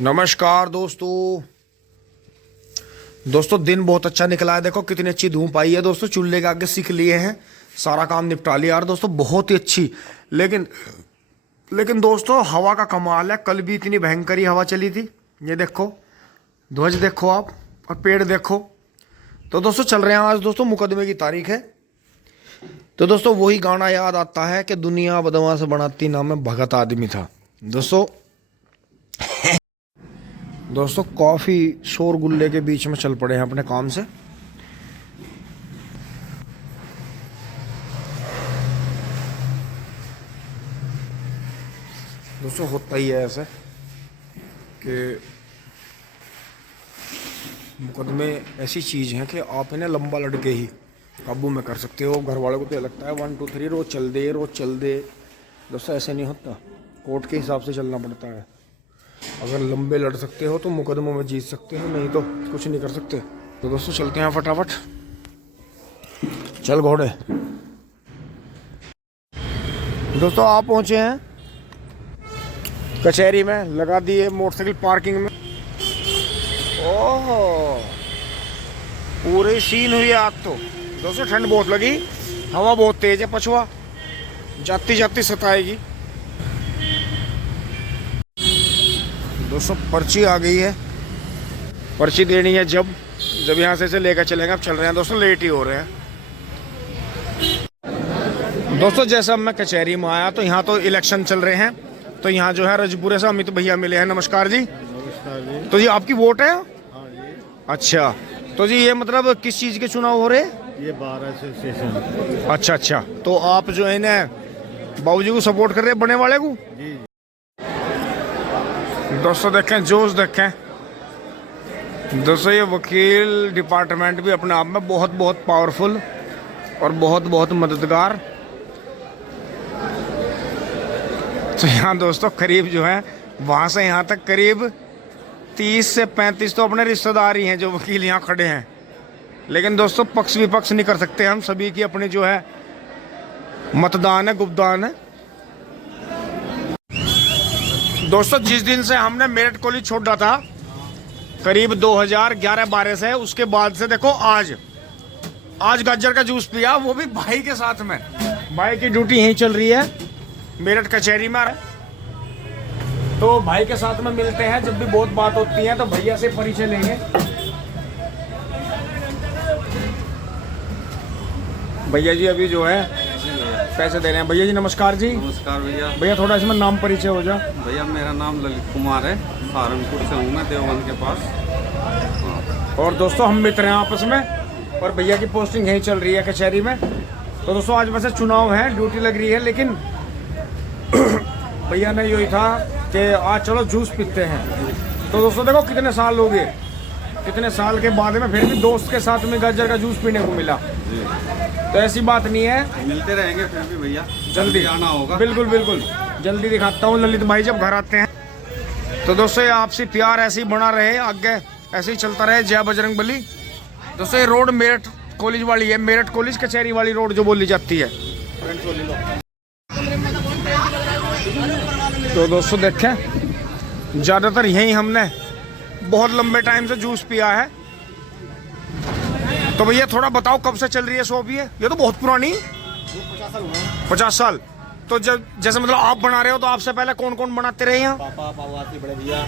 नमस्कार दोस्तों। दिन बहुत अच्छा निकला है। देखो कितनी अच्छी धूप आई है दोस्तों। चूल्हे के आगे सीख लिए हैं, सारा काम निपटा लिया यार दोस्तों, बहुत ही अच्छी। लेकिन लेकिन दोस्तों हवा का कमाल है। कल भी इतनी भयंकरी हवा चली थी। ये देखो ध्वज देखो आप, और पेड़ देखो। तो दोस्तों चल रहे हैं आज दोस्तों, मुकदमे की तारीख है। तो दोस्तों वही गाना याद आता है कि दुनिया बदमाश बनाती ना मैं भगत आदमी था। दोस्तों काफ़ी शोरगुल्ले के बीच में चल पड़े हैं अपने काम से। दोस्तों होता ही है ऐसे कि मुकदमे ऐसी चीज़ हैं कि आप इन्हें लंबा लड़के ही काबू में कर सकते हो। घर वालों को तो लगता है 1 2 3 रोज चल दे। दोस्तों ऐसे नहीं होता, कोर्ट के हिसाब से चलना पड़ता है। अगर लंबे लड़ सकते हो तो मुकदमों में जीत सकते हो, नहीं तो कुछ नहीं कर सकते। तो दोस्तों चलते हैं फटाफट, चल घोड़े। दोस्तों आप पहुंचे हैं कचहरी में, लगा दिए मोटरसाइकिल पार्किंग में। ओहो पूरी सीन हुई आज तो दोस्तों। ठंड बहुत लगी, हवा बहुत तेज है, पछुआ जाती जाती सताएगी। दोस्तों पर्ची आ गई है, पर्ची देनी है जब यहाँ से लेकर चलेंगे। अब चल रहे हैं दोस्तों, लेट ही हो रहे हैं। दोस्तों जैसा मैं कचहरी में आया तो यहाँ तो इलेक्शन चल रहे हैं। तो यहाँ जो है रजपुरे से अमित भैया मिले हैं। नमस्कार जी। नमस्कार जी। तो जी आपकी वोट है? हाँ जी। अच्छा तो जी ये मतलब किस चीज़ के चुनाव हो रहे हैं? ये बार एसोसिएशन। अच्छा तो आप जो है ना बाबूजी को सपोर्ट कर रहे हैं, बने वाले को? जी। दोस्तों देखें जोश देखें दोस्तों। ये वकील डिपार्टमेंट भी अपने आप में बहुत बहुत पावरफुल और बहुत बहुत मददगार। तो यहाँ दोस्तों करीब जो है वहाँ से यहाँ तक करीब 30 से 35 तो अपने रिश्तेदार ही हैं जो वकील यहाँ खड़े हैं। लेकिन दोस्तों पक्ष विपक्ष नहीं कर सकते हम, सभी की अपनी जो है मतदान है, गुप्तदान है। दोस्तों जिस दिन से हमने मेरठ कॉलेज छोड़ा था करीब 2011-12 से, उसके बाद से देखो आज गाजर का जूस पिया, वो भी भाई के साथ में। भाई की ड्यूटी यहीं चल रही है मेरठ कचहरी में। तो भाई के साथ में मिलते हैं जब भी बहुत बात होती है, तो भैया से परिचय लेंगे। भैया जी अभी जो है पैसे दे रहे हैं। भैया जी नमस्कार जी। नमस्कार भैया। भैया थोड़ा इसमें नाम परिचय हो जा। भैया मेरा नाम ललित कुमार है, सहारनपुर से हूँ मैं, देवबंद के पास। और दोस्तों हम मित्र हैं आपस में, और भैया की पोस्टिंग यहीं चल रही है कचहरी में। तो दोस्तों आज वैसे चुनाव है, ड्यूटी लग रही है, लेकिन भैया ने यही था कि आज चलो जूस पीते हैं। तो दोस्तों देखो कितने साल हो गए, कितने साल के बाद में फिर भी दोस्त के साथ में गाजर का जूस पीने को मिला। तो ऐसी बात नहीं है, मिलते रहेंगे फिर भी भैया, जल्दी आना होगा। बिल्कुल जल्दी दिखाता हूँ ललित भाई जब घर आते हैं। तो दोस्तों ये आपसी प्यार ऐसे ही बना रहे, आगे ऐसे ही चलता रहे। जय बजरंग बली। दोस्तों ये रोड मेरठ कॉलेज वाली है, मेरठ कॉलेज कचहरी वाली रोड जो बोली जाती है। तो दोस्तों देखें ज़्यादातर यहीं हमने बहुत लंबे टाइम से जूस पिया है। तो भैया थोड़ा बताओ कब से चल रही है शॉप? ये तो बहुत पुरानी, 50 साल। तो जब जैसे मतलब आप बना रहे हो तो आपसे पहले कौन कौन बनाते रहे यहाँ? पापा, पापा, बड़े भैया,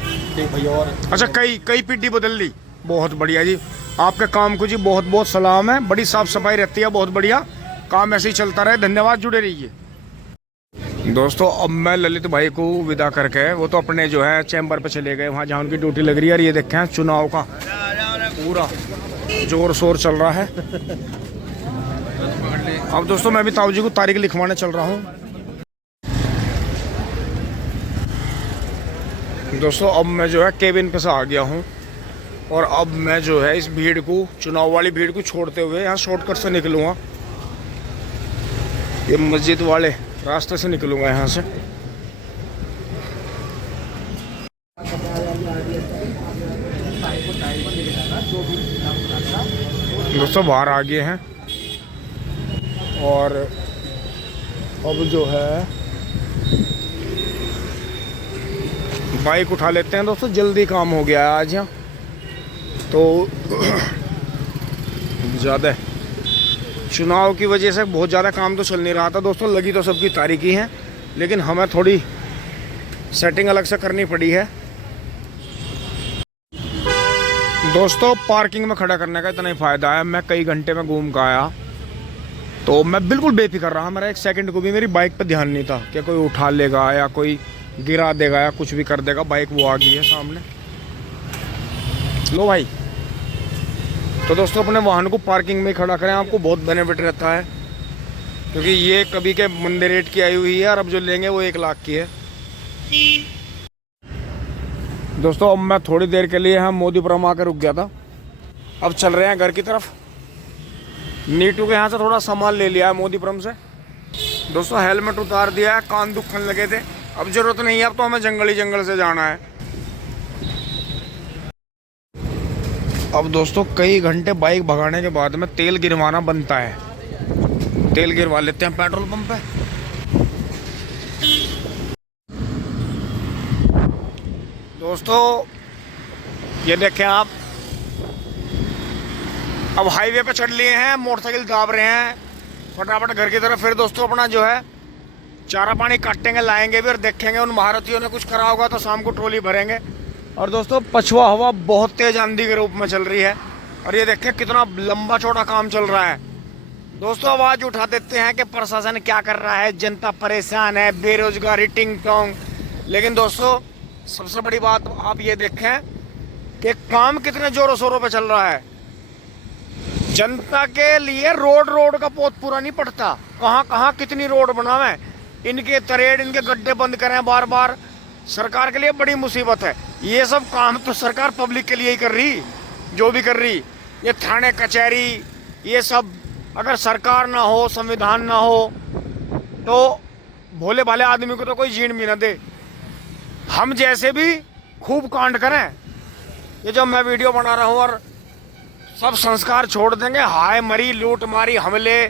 भैया और अच्छा कई पीढ़ी बदल ली। बहुत बढ़िया जी, आपके काम को जी बहुत बहुत सलाम है। बड़ी साफ सफाई रहती है, बहुत बढ़िया काम ऐसे ही चलता रहे। धन्यवाद, जुड़े रहिए। दोस्तों अब मैं ललित भाई को विदा करके वो तो अपने जो है चैम्बर पे चले गए, वहाँ जहाँ उनकी ड्यूटी लग रही है। और ये देखें चुनाव का पूरा जोर शोर चल रहा है। अब दोस्तों मैं भी ताऊ जी को तारीख लिखवाने चल रहा हूँ। दोस्तों अब मैं जो है केबिन पे से आ गया हूँ, और अब मैं जो है इस भीड़ को, चुनाव वाली भीड़ को छोड़ते हुए यहाँ शॉर्टकट से निकलूँगा। ये मस्जिद वाले रास्ते से निकलूँगा यहाँ से। दोस्तों बाहर आ गए हैं, और अब जो है बाइक उठा लेते हैं दोस्तों, जल्दी काम हो गया है आज यहाँ तो। ज़्यादा चुनाव की वजह से बहुत ज़्यादा काम तो चल नहीं रहा था दोस्तों, लगी तो सबकी तारीखी है, लेकिन हमें थोड़ी सेटिंग अलग से करनी पड़ी है दोस्तों। पार्किंग में खड़ा करने का इतना ही फ़ायदा है, मैं कई घंटे में घूम कर आया तो मैं बिल्कुल बेफिक्र रहा। मेरा एक सेकंड को भी मेरी बाइक पे ध्यान नहीं था कि कोई उठा लेगा या कोई गिरा देगा या कुछ भी कर देगा। बाइक वो आ गई है सामने, लो भाई। तो दोस्तों अपने वाहन को पार्किंग में खड़ा करें, आपको बहुत बेनिफिट रहता है, क्योंकि ये कभी के मंदे रेट की आई हुई है और अब जो लेंगे वो 1 लाख की है दोस्तों। अब मैं थोड़ी देर के लिए यहाँ मोदीपुरम आकर रुक गया था, अब चल रहे हैं घर की तरफ। नीटू के यहाँ से थोड़ा सामान ले लिया है मोदीपुरम से दोस्तों। हेलमेट उतार दिया है, कान दुखने लगे थे, अब जरूरत नहीं है, अब तो हमें जंगल ही जंगल से जाना है। अब दोस्तों कई घंटे बाइक भगाने के बाद में तेल गिरवाना बनता है, तेल गिरवा लेते हैं पेट्रोल पंप पे। दोस्तों ये देखें आप, अब हाईवे पे चढ़ लिए हैं, मोटरसाइकिल दाब रहे हैं फटाफट घर की तरफ। फिर दोस्तों अपना जो है चारा पानी काटेंगे, लाएंगे भी और देखेंगे उन महारथियों ने कुछ करा होगा तो शाम को ट्रॉली भरेंगे। और दोस्तों पछुआ हवा बहुत तेज आंधी के रूप में चल रही है, और ये देखें कितना लंबा चौड़ा काम चल रहा है दोस्तों। आवाज उठा देते हैं कि प्रशासन क्या कर रहा है, जनता परेशान है, बेरोजगारी टिंग टोंग। लेकिन दोस्तों सबसे बड़ी बात आप ये देखें कि काम कितने जोरों शोरों पे चल रहा है। जनता के लिए रोड का पोत पूरा नहीं पड़ता, कहाँ कहाँ कितनी रोड बनावे, इनके तरेड़, इनके गड्ढे बंद करें बार बार। सरकार के लिए बड़ी मुसीबत है। ये सब काम तो सरकार पब्लिक के लिए ही कर रही, जो भी कर रही। ये थाने कचहरी ये सब अगर सरकार ना हो, संविधान ना हो, तो भोले भाले आदमी को तो कोई जीण भी ना दे। हम जैसे भी खूब कांड करें, ये जो मैं वीडियो बना रहा हूँ, और सब संस्कार छोड़ देंगे, हाय मरी, लूट मारी, हमले,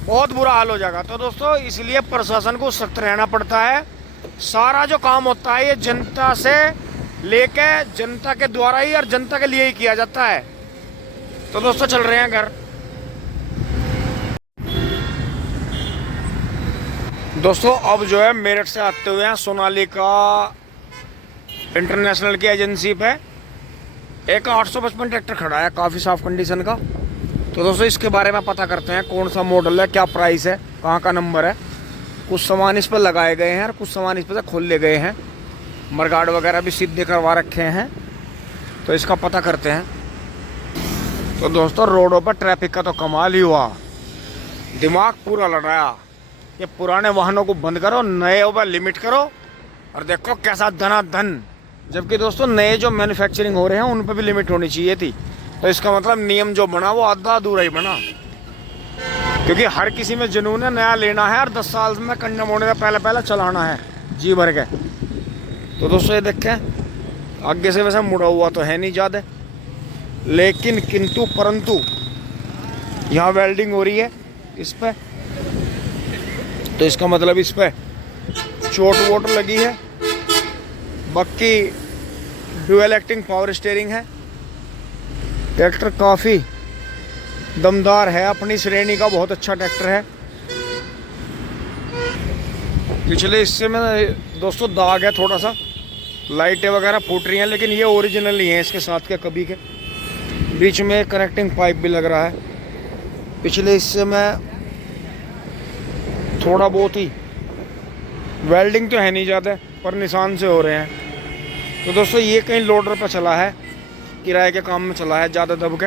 बहुत बुरा हाल हो जाएगा। तो दोस्तों इसलिए प्रशासन को सख्त रहना पड़ता है। सारा जो काम होता है ये जनता से लेके जनता के द्वारा ही और जनता के लिए ही किया जाता है। तो दोस्तों चल रहे हैं घर। दोस्तों अब जो है मेरठ से आते हुए हैं सोनालिका इंटरनेशनल की एजेंसी पे एक 855 ट्रैक्टर खड़ा है, काफ़ी साफ कंडीशन का। तो दोस्तों इसके बारे में पता करते हैं, कौन सा मॉडल है, क्या प्राइस है, कहाँ का नंबर है। कुछ सामान इस पर लगाए गए हैं और कुछ सामान इस पर से खोल ले गए हैं, मरगाड़ वगैरह भी सीधे करवा रखे हैं। तो इसका पता करते हैं। तो दोस्तों रोडों पर ट्रैफिक का तो कमाल ही हुआ, दिमाग पूरा लड़ाया। ये पुराने वाहनों को बंद करो, नए पर लिमिट करो, और देखो कैसा धनाधन। जबकि दोस्तों नए जो मैन्युफैक्चरिंग हो रहे हैं उन पर भी लिमिट होनी चाहिए थी। तो इसका मतलब नियम जो बना वो आधा अधूरा ही बना, क्योंकि हर किसी में जुनून है, नया लेना है और 10 साल में कंडम होने का पहले चलाना है जी भर के। तो दोस्तों ये देखें आगे से वैसे मुड़ा हुआ तो है नहीं ज़्यादा, लेकिन किंतु परंतु यहाँ वेल्डिंग हो रही है इस पर, तो इसका मतलब इस पर चोट वोट लगी है। बाकी ड्यूअल एक्टिंग पावर स्टीयरिंग है, ट्रैक्टर काफ़ी दमदार है, अपनी श्रेणी का बहुत अच्छा ट्रैक्टर है। पिछले हिस्से में दोस्तों दाग है, थोड़ा सा लाइटें वगैरह फूट रही हैं, लेकिन ये ओरिजिनल ही है इसके साथ के कभी के। बीच में कनेक्टिंग पाइप भी लग रहा है। पिछले हिस्से में थोड़ा बहुत ही वेल्डिंग तो है नहीं ज़्यादा, पर निशान से हो रहे हैं। तो दोस्तों ये कहीं लोडर पर चला है, किराए के काम में चला है ज़्यादा दब के।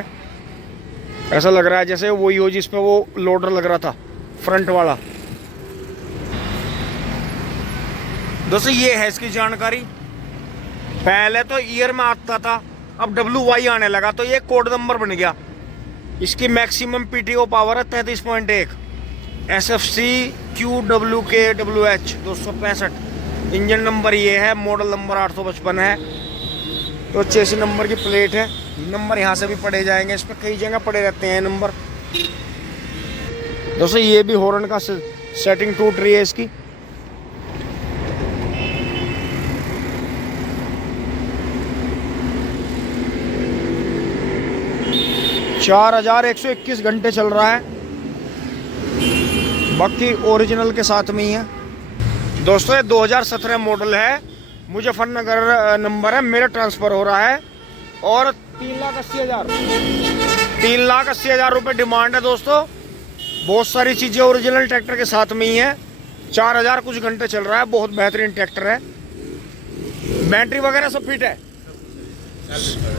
ऐसा लग रहा है जैसे वही हो जिस पे वो लोडर लग रहा था फ्रंट वाला। दोस्तों ये है इसकी जानकारी। पहले तो ईयर में आता था, अब WY आने लगा, तो ये कोड नंबर बन गया। इसकी मैक्सिमम PTO पावर है 33.1, SFC QWKWH 265। इंजन नंबर ये है, मॉडल नंबर 855 है। तो चेसी नंबर की प्लेट है, नंबर यहाँ से भी पड़े जाएंगे, इस पर कई जगह पड़े रहते हैं नंबर। दोस्तों ये भी हॉर्न का सेटिंग टूट रही है इसकी। 4121 घंटे चल रहा है, बाकी ओरिजिनल के साथ में ही है दोस्तों। ये 2017 मॉडल है, मुजफ्फरनगर नंबर है, मेरा ट्रांसफ़र हो रहा है और 3,80,000 रुपये डिमांड है दोस्तों। बहुत सारी चीज़ें ओरिजिनल ट्रैक्टर के साथ में ही है। 4000 कुछ घंटे चल रहा है, बहुत बेहतरीन ट्रैक्टर है। बैटरी वगैरह सब फिट है,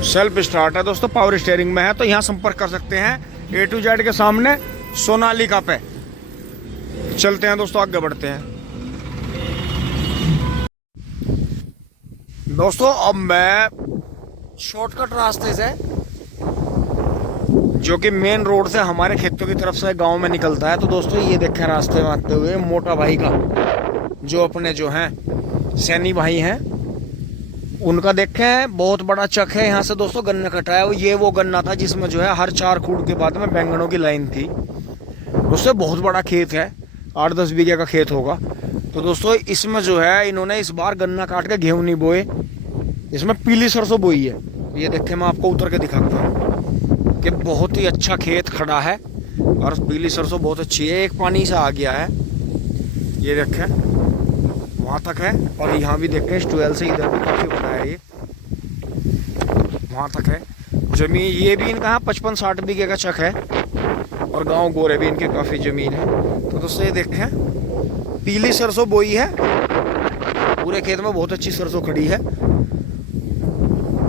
सेल्फ स्टार्ट है दोस्तों, पावर स्टीयरिंग में है। तो यहाँ संपर्क कर सकते हैं A to Z के सामने सोनालिका पे। चलते हैं दोस्तों, आगे बढ़ते हैं दोस्तों। अब मैं शॉर्टकट रास्ते से, जो कि मेन रोड से हमारे खेतों की तरफ से गांव में निकलता है, तो दोस्तों ये देखें रास्ते में आते हुए मोटा भाई का, जो अपने जो हैं सैनी भाई हैं, उनका देखें बहुत बड़ा चक है। यहाँ से दोस्तों गन्ना कटा है। ये वो गन्ना था जिसमें जो है हर 4 खूड़ के बाद में बैंगनों की लाइन थी। उससे बहुत बड़ा खेत है, 8-10 बीघे का खेत होगा। तो दोस्तों इसमें जो है इन्होंने इस बार गन्ना काट के गेहूँ नहीं बोए, इसमें पीली सरसों बोई है। ये देखें, मैं आपको उतर के दिखाता हूँ कि बहुत ही अच्छा खेत खड़ा है और पीली सरसों बहुत अच्छी है। एक पानी से आ गया है, ये देखें वहाँ तक है। और यहाँ भी देखें इस ट्वेल से इधर भी काफ़ी बड़ा है, ये वहाँ तक है जमीन। ये भी इनका 55-60 बीघे का चक है और गांव गोरे भी इनके काफ़ी ज़मीन है। तो दोस्तों ये देखें पीली सरसों बोई है, पूरे खेत में बहुत अच्छी सरसों खड़ी है।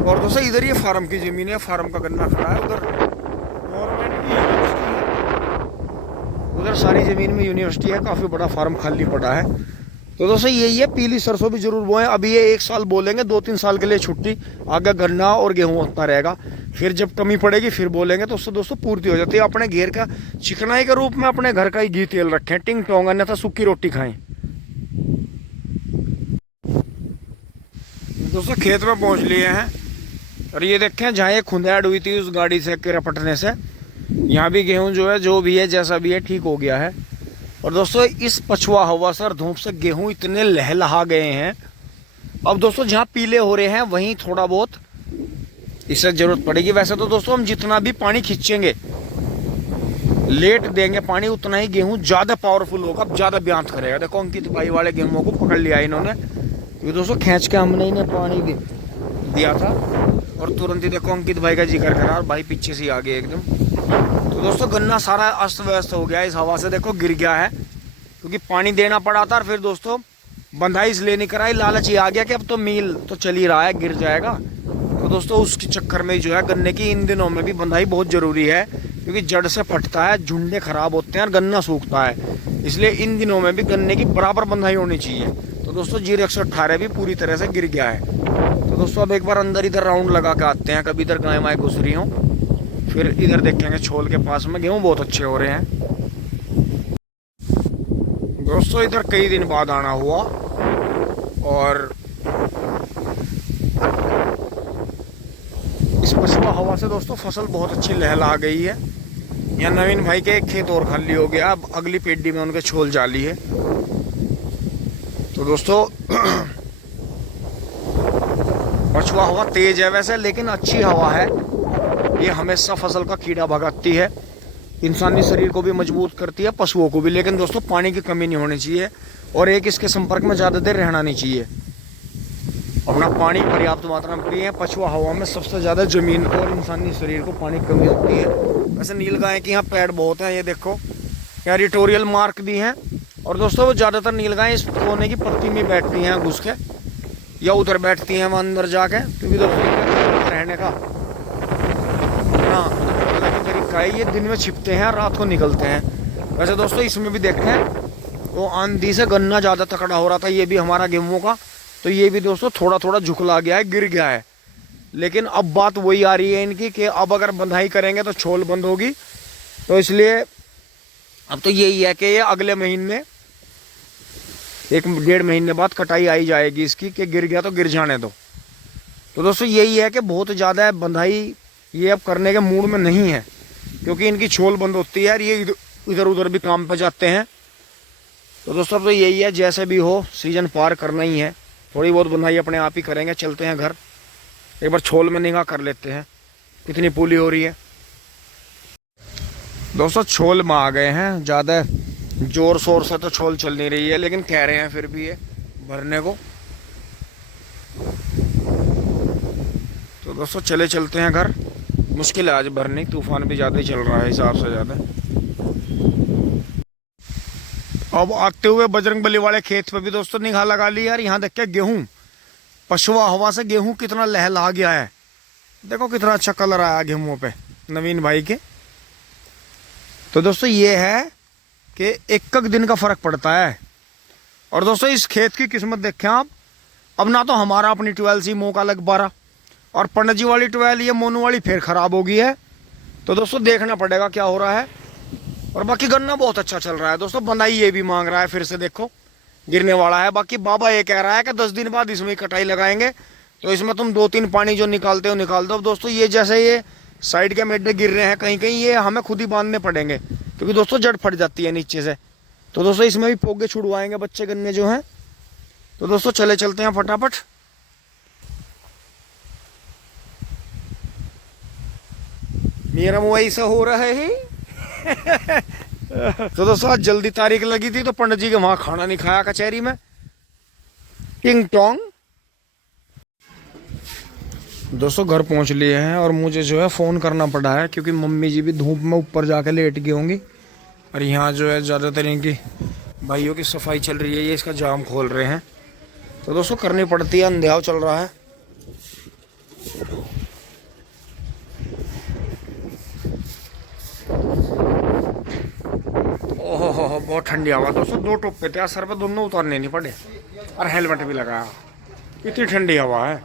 और दोस्तों इधर ये फार्म की ज़मीन है, फार्म का गन्ना खड़ा है। उधर गवर्नमेंट की यूनिवर्सिटी है, उधर सारी ज़मीन में यूनिवर्सिटी है, काफ़ी बड़ा फार्म खाली पड़ा है। तो दोस्तों यही है, पीली सरसों भी जरूर बोएं। अभी ये 1 साल बोलेंगे, 2-3 साल के लिए छुट्टी, आगे गन्ना और गेहूँ उतना रहेगा। फिर जब कमी पड़ेगी फिर बोलेंगे, तो उससे दोस्तों पूर्ति हो जाती है। अपने घेर का चिकनाई के रूप में अपने घर का ही घी तेल रखें, टिंग टोंग, अन्यथा सूखी रोटी खाएं। दोस्तों खेत में पहुंच लिए हैं और ये देखें जहाँ ये खुंदाड़ हुई थी उस गाड़ी से के रपटने से, यहाँ भी गेहूँ जो है, जो भी है जैसा भी है, ठीक हो गया है। और दोस्तों इस पछुआ हवा सर धूप से गेहूं इतने लहलहा गए हैं। अब दोस्तों जहाँ पीले हो रहे हैं वहीं थोड़ा बहुत इससे जरूरत पड़ेगी। वैसे तो दोस्तों हम जितना भी पानी खींचेंगे, लेट देंगे पानी, उतना ही गेहूं ज़्यादा पावरफुल होगा, ज़्यादा ब्यांत करेगा। देखो अंकित भाई वाले गेहूं को पकड़ लिया इन्होंने, क्योंकि दोस्तों खींच के हमने इन्हें पानी दिया था और तुरंत ही देखो अंकित भाई का जिक्र करा और भाई पीछे से आ गए एकदम। तो दोस्तों गन्ना सारा अस्त व्यस्त हो गया, इस हवा से देखो गिर गया है, क्योंकि पानी देना पड़ा था। और फिर दोस्तों बंधाई इसलिए नहीं कराई, लालच ये आ गया कि अब तो मील तो चल ही रहा है, गिर जाएगा। तो दोस्तों उसके चक्कर में जो है गन्ने की इन दिनों में भी बंधाई बहुत ज़रूरी है, क्योंकि जड़ से फटता है, झुंडे खराब होते हैं और गन्ना सूखता है। इसलिए इन दिनों में भी गन्ने की बराबर बंधाई होनी चाहिए। तो दोस्तों 118 भी पूरी तरह से गिर गया है। तो दोस्तों अब एक बार अंदर इधर राउंड लगा के आते हैं, कभी इधर गाय माय घुस रही हों, फिर इधर देखेंगे छोल के पास में गेहूँ बहुत अच्छे हो रहे हैं। दोस्तों इधर कई दिन बाद आना हुआ और इस पछुआ हवा से दोस्तों फसल बहुत अच्छी लहला गई है। यहाँ नवीन भाई के एक खेत और खाली हो गया, अब अगली पेडी में उनके छोल जाली है। तो दोस्तों पछुआ हवा तेज है वैसे, लेकिन अच्छी हवा है। ये हमेशा फसल का कीड़ा भगाती है, इंसानी शरीर को भी मजबूत करती है, पशुओं को भी। लेकिन दोस्तों पानी की कमी नहीं होनी चाहिए और एक इसके संपर्क में ज़्यादा देर रहना नहीं चाहिए। अपना पानी पर्याप्त मात्रा में पिए। पछुआ हवा में सबसे ज़्यादा ज़मीन को और इंसानी शरीर को पानी की कमी होती है। वैसे नीलगाय के यहाँ पेड़ बहुत हैं, ये देखो टेरिटोरियल मार्क भी हैं। और दोस्तों वो ज़्यादातर नीलगाय इस कोने की पत्ती में बैठती हैं घुस के, या उधर बैठती हैं वहाँ अंदर जाके, क्योंकि दोस्तों रहने का तरीका है। ये दिन में छिपते हैं, रात को निकलते हैं। वैसे दोस्तों इसमें भी देखें तो आंधी से गन्ना ज़्यादा तकड़ा हो रहा था, ये भी हमारा गेहूँ का, तो ये भी दोस्तों थोड़ा थोड़ा झुकला गया है, गिर गया है। लेकिन अब बात वही आ रही है इनकी कि अब अगर बंधाई करेंगे तो छोल बंद होगी। तो इसलिए अब तो यही है कि ये अगले महीने 1-1.5 महीने बाद कटाई आई जाएगी इसकी, कि गिर गया तो गिर जाने दो। तो दोस्तों यही है कि बहुत ज़्यादा बंधाई ये अब करने के मूड में नहीं है, क्योंकि इनकी छोल बंद होती है और ये इधर उधर भी काम पे जाते हैं। तो दोस्तों तो यही है, जैसे भी हो सीजन पार करना ही है। थोड़ी बहुत बंधाई अपने आप ही करेंगे। चलते हैं घर, एक बार छोल में निगाह कर लेते हैं कितनी पूली हो रही है। दोस्तों छोल में आ गए हैं, ज़्यादा जोर शोर से तो छोल चल नहीं रही है, लेकिन कह रहे हैं फिर भी ये भरने को। तो दोस्तों चले चलते हैं घर, मुश्किल है आज भरने, तूफान भी ज़्यादा ही चल रहा है हिसाब से ज़्यादा। अब आते हुए बजरंगबली वाले खेत पे भी दोस्तों निगाह लगा ली यार। यहाँ देख के गेहूँ, पछुआ हवा से गेहूँ कितना लहला गया है। देखो कितना अच्छा कलर आया गेहूँ पे नवीन भाई के। तो दोस्तों ये है कि एक दिन का फर्क पड़ता है। और दोस्तों इस खेत की किस्मत देखें आप, अब ना तो हमारा अपनी 12 सी मौका लग 12, और पंडित जी वाली 12 ये मोनू वाली फिर खराब हो गई है। तो दोस्तों देखना पड़ेगा क्या हो रहा है। और बाकी गन्ना बहुत अच्छा चल रहा है दोस्तों। बंदाई ये भी मांग रहा है, फिर से देखो गिरने वाला है। बाकी बाबा ये कह रहा है कि 10 दिन बाद इसमें कटाई लगाएंगे, तो इसमें तुम 2-3 पानी जो निकालते हो निकाल दो। अब दोस्तों ये जैसे ये साइड के मेड्डे गिर रहे हैं कहीं कहीं, ये हमें खुद ही बांधने पड़ेंगे, क्योंकि दोस्तों जड़ फट जाती है नीचे से। तो दोस्तों इसमें भी पोगे छुड़वाएंगे बच्चे गन्ने जो हैं। तो दोस्तों चले चलते हैं फटाफट। मेरा मोबाइल से हो रहा है। तो दोस्तों आज जल्दी तारीख लगी थी, तो पंडित जी के वहां खाना नहीं खाया कचहरी में, टिंग टोंग। दोस्तों घर पहुंच लिए हैं, और मुझे जो है फ़ोन करना पड़ा है, क्योंकि मम्मी जी भी धूप में ऊपर जाके लेट गई होंगी। और यहाँ जो है ज़्यादातर इनकी भाइयों की सफाई चल रही है, ये इसका जाम खोल रहे हैं। तो दोस्तों करनी पड़ती है, अंधेरा चल रहा है। ओहो हो बहुत ठंडी हवा दोस्तों। 2 टोपे थे सर पे, दोनों उतारने नहीं पड़े, और हेलमेट भी लगाया। इतनी ठंडी हवा है।